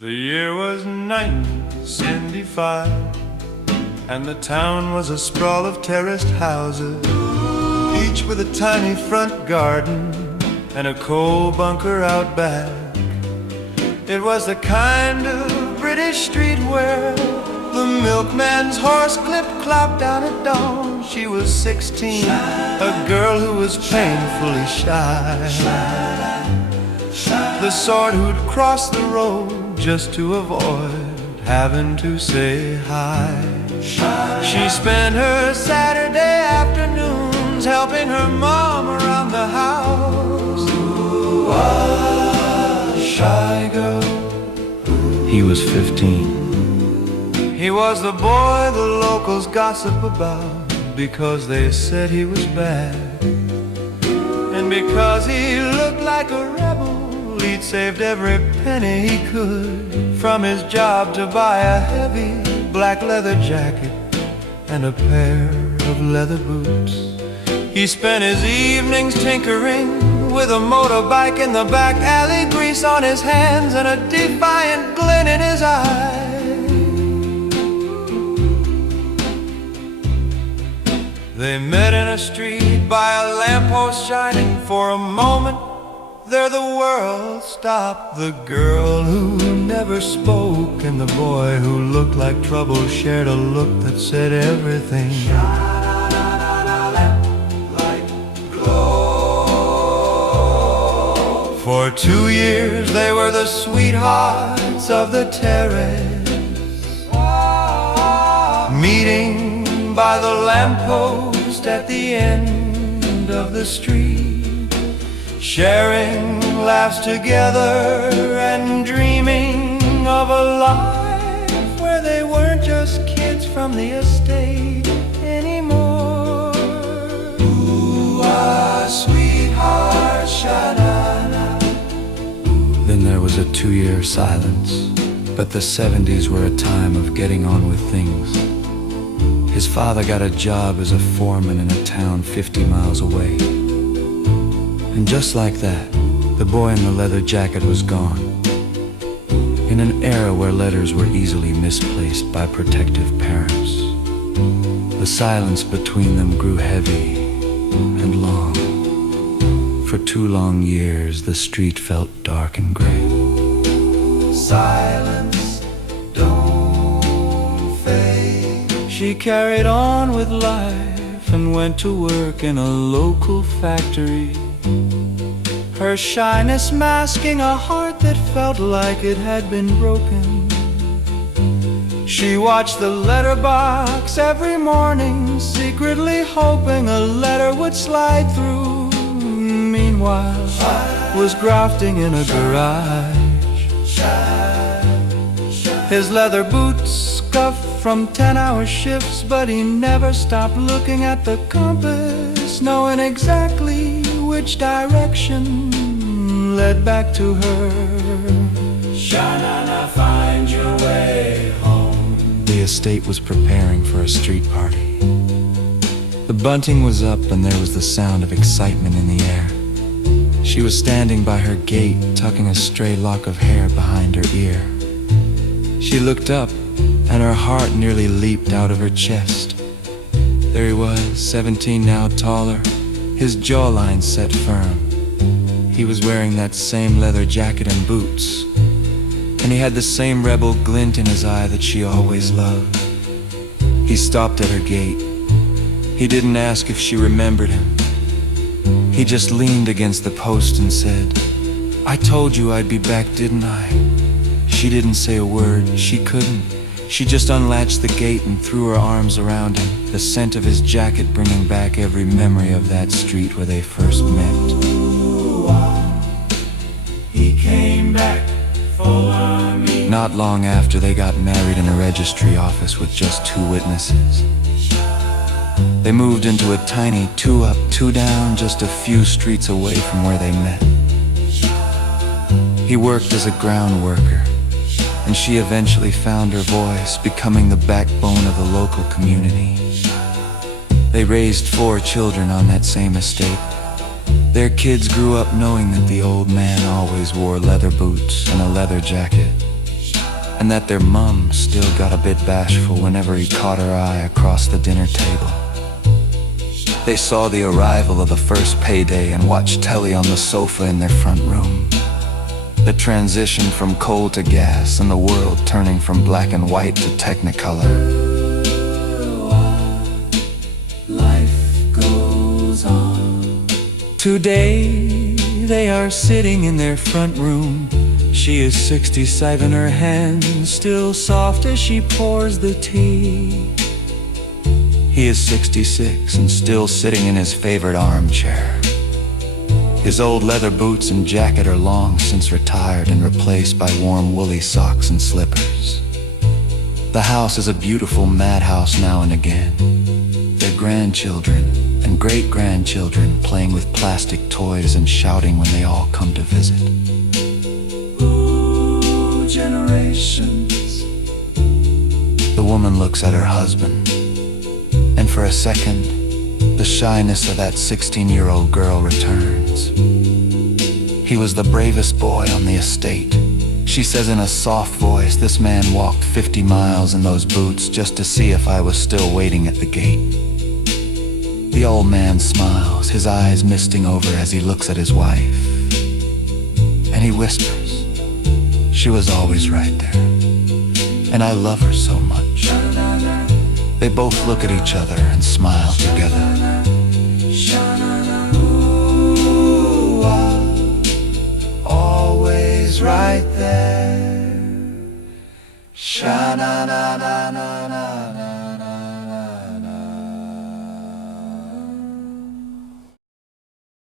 The year was 1975, and the town was a sprawl of terraced houses, each with a tiny front garden and a coal bunker out back. It was the kind of British street where the milkman's horse clip-clopped down at dawn. She was 16, a girl who was painfully shy, the sort who'd cross the road just to avoid having to say hi. She spent her Saturday afternoons helping her mom around the house. Ooh, a shy girl. He was 15. He was the boy the locals gossip about because they said he was bad, and because he looked like a rebel. He'd saved every penny he could from his job to buy a heavy black leather jacket and a pair of leather boots. He spent his evenings tinkering with a motorbike in the back alley, grease on his hands and a defiant glint in his eye. They met in a street by a lamppost shining. For a moment there the world stopped. The girl who never spoke and the boy who looked like trouble shared a look that said everything. Like glow. For 2 years they were the sweethearts of the terrace, meeting by the lamppost at the end of the street, sharing laughs together and dreaming of a life where they weren't just kids from the estate anymore. Ooh, ah, sweetheart, sha-na-na. Then there was a 2-year silence, but the 70s were a time of getting on with things. His father got a job as a foreman in a town 50 miles away. And just like that, the boy in the leather jacket was gone. In an era where letters were easily misplaced by protective parents, the silence between them grew heavy and long. For 2 long years, the street felt dark and gray. Silence, don't fade. She carried on with life and went to work in a local factory, her shyness masking a heart that felt like it had been broken. She watched the letterbox every morning, secretly hoping a letter would slide through. Meanwhile, was grafting in a garage, his leather boots scuffed from 10-hour shifts, but he never stopped looking at the compass, knowing exactly which direction led back to her. Sha-na-na, find your way home. The estate was preparing for a street party. The bunting was up and there was the sound of excitement in the air. She was standing by her gate, tucking a stray lock of hair behind her ear. She looked up and her heart nearly leaped out of her chest. There he was, 17 now, taller, his jawline set firm. He was wearing that same leather jacket and boots, and he had the same rebel glint in his eye that she always loved. He stopped at her gate. He didn't ask if she remembered him. He just leaned against the post and said, "I told you I'd be back, didn't I?" She didn't say a word. She couldn't. She just unlatched the gate and threw her arms around him, the scent of his jacket bringing back every memory of that street where they first met. He came back for me. Not long after, they got married in a registry office with just 2 witnesses. They moved into a tiny 2 up, 2 down, just a few streets away from where they met. He worked as a ground worker, and she eventually found her voice, becoming the backbone of the local community. They raised 4 children on that same estate. Their kids grew up knowing that the old man always wore leather boots and a leather jacket. and that their mum still got a bit bashful whenever he caught her eye across the dinner table. They saw the arrival of the first payday and watched telly on the sofa in their front room. The transition from coal to gas and the world turning from black and white to technicolor. Life goes on. Today they are sitting in their front room. She is 67, her hands still soft as she pours the tea. He is 66 and still sitting in his favorite armchair. His old leather boots and jacket are long since retired and replaced by warm woolly socks and slippers. The house is a beautiful madhouse now and again. Their grandchildren and great-grandchildren playing with plastic toys and shouting when they all come to visit. Ooh, generations. The woman looks at her husband, and for a second, the shyness of that 16-year-old girl returns. He was the bravest boy on the estate. She says in a soft voice, this man walked 50 miles in those boots just to see if I was still waiting at the gate. The old man smiles, his eyes misting over as he looks at his wife. And he whispers, she was always right there. And I love her so much. They both look at each other and smile together.